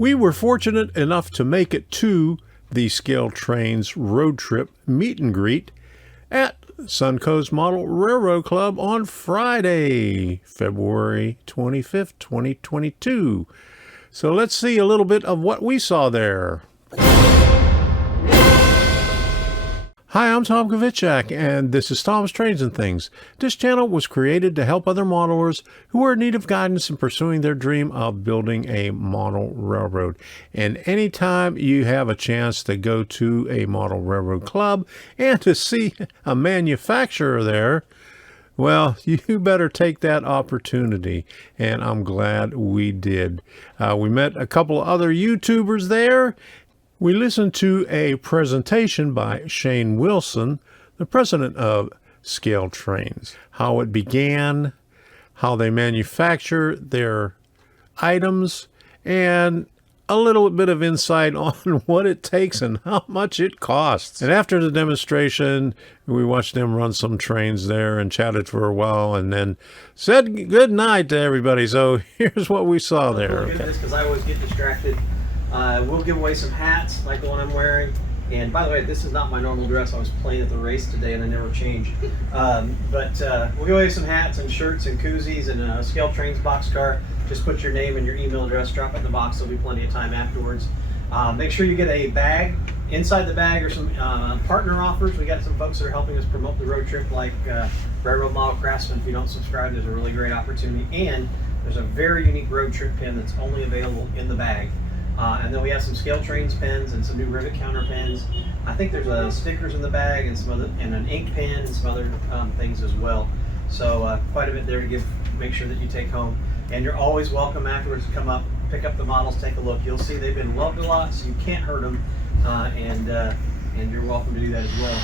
We were fortunate enough to make it to the Scale Trains road trip meet and greet at Suncoast Model Railroad Club on Friday, February 25th, 2022. So let's see a little bit of what we saw there. Hi, I'm Tom Kovichak, and this is Tom's Trains and Things. This channel was created to help other modelers who are in need of guidance in pursuing their dream of building a model railroad. And anytime you have a chance to go to a model railroad club and to see a manufacturer there, well, you better take that opportunity, and I'm glad we did. We met a couple of other YouTubers there. We listened to a presentation by Shane Wilson, the president of Scale Trains, how it began, how they manufacture their items, and a little bit of insight on what it takes and how much it costs. And after the demonstration, we watched them run some trains there and chatted for a while and then said good night to everybody. So here's what we saw there. Because I always get distracted. We'll give away some hats like the one I'm wearing. And by the way, this is not my normal dress. I was playing at the race today and I never changed. But we'll give away some hats and shirts and koozies and a Scale Trains boxcar. Just put your name and your email address, drop it in the box. There'll be plenty of time afterwards. Make sure you get a bag. Inside the bag are some partner offers. We got some folks that are helping us promote the road trip, like Railroad Model Craftsman. If you don't subscribe, there's a really great opportunity. And there's a very unique road trip pin that's only available in the bag. And then we have some Scale Trains pens and some new rivet counter pens. I think there's stickers in the bag and some other, and an ink pen and some other things as well. So quite a bit there to make sure that you take home. And you're always welcome afterwards to come up, pick up the models, take a look. You'll see they've been loved a lot, so you can't hurt them. And you're welcome to do that as well.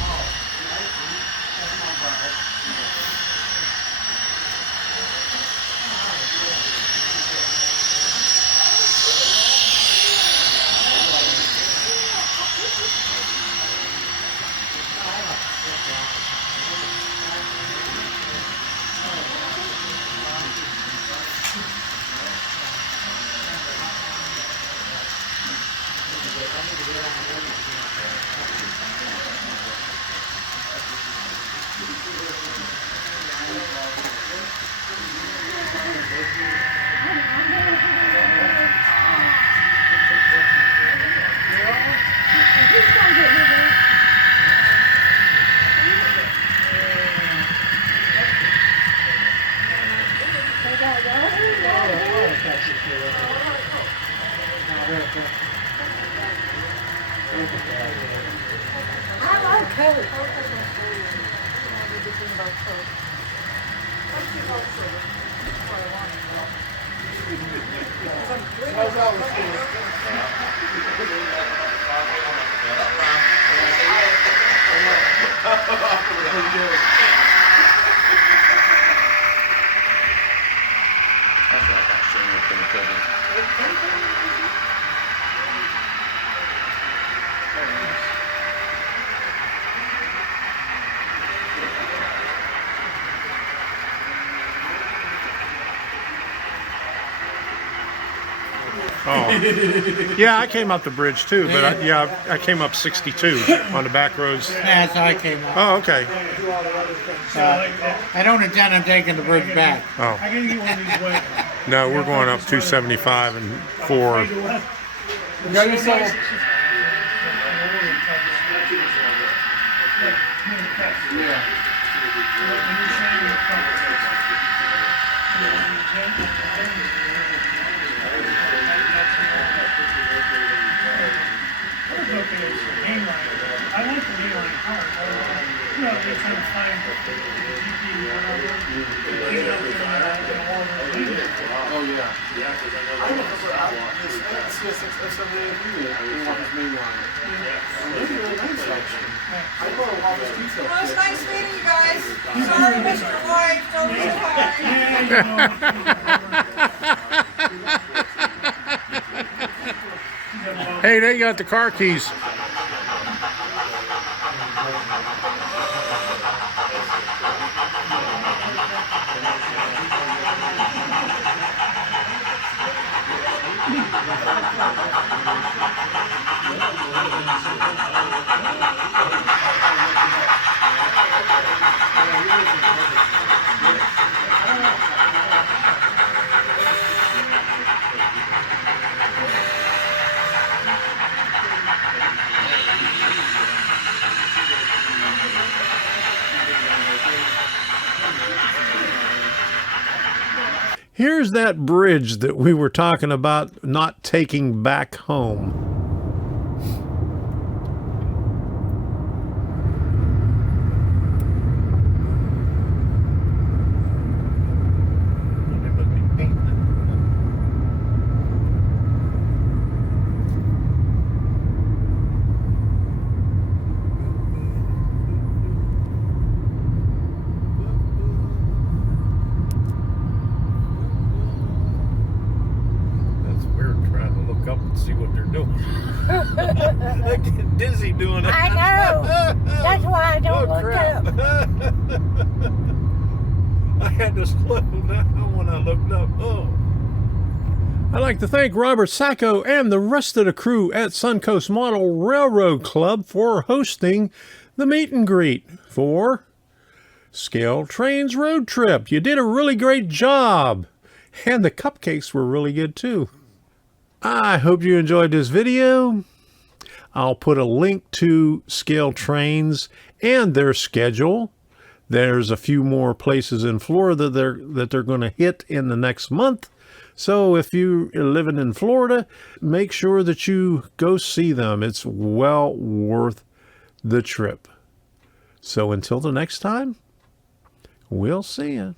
Oh, yeah, I came up the bridge too, but I came up 62 on the back roads. That's how I came up. Oh, okay. I don't intend on taking the bridge back. Oh. No, we're going up 275 and 4. I like the mainline part. You know, they kind of find the GP whatever. Oh yeah. I know this SMA mainline. Really nice actually. I love all this detail. Well, it's nice meeting you guys. Sorry, Mr. White. Don't be sorry. Hey, they got the car keys. Here's that bridge that we were talking about not taking back home. Up and see what they're doing. I get dizzy doing it. I know. That's why I don't look crap. up. I had to slow down when I looked up. Oh. I'd like to thank Robert Sacco and the rest of the crew at Suncoast Model Railroad Club for hosting the meet and greet for Scale Trains Road Trip. You did a really great job. And the cupcakes were really good too. I hope you enjoyed this video. I'll put a link to Scale Trains and their schedule. There's a few more places in Florida that they're going to hit in the next month. So if you're living in Florida, make sure that you go see them. It's well worth the trip. So until the next time, we'll see you.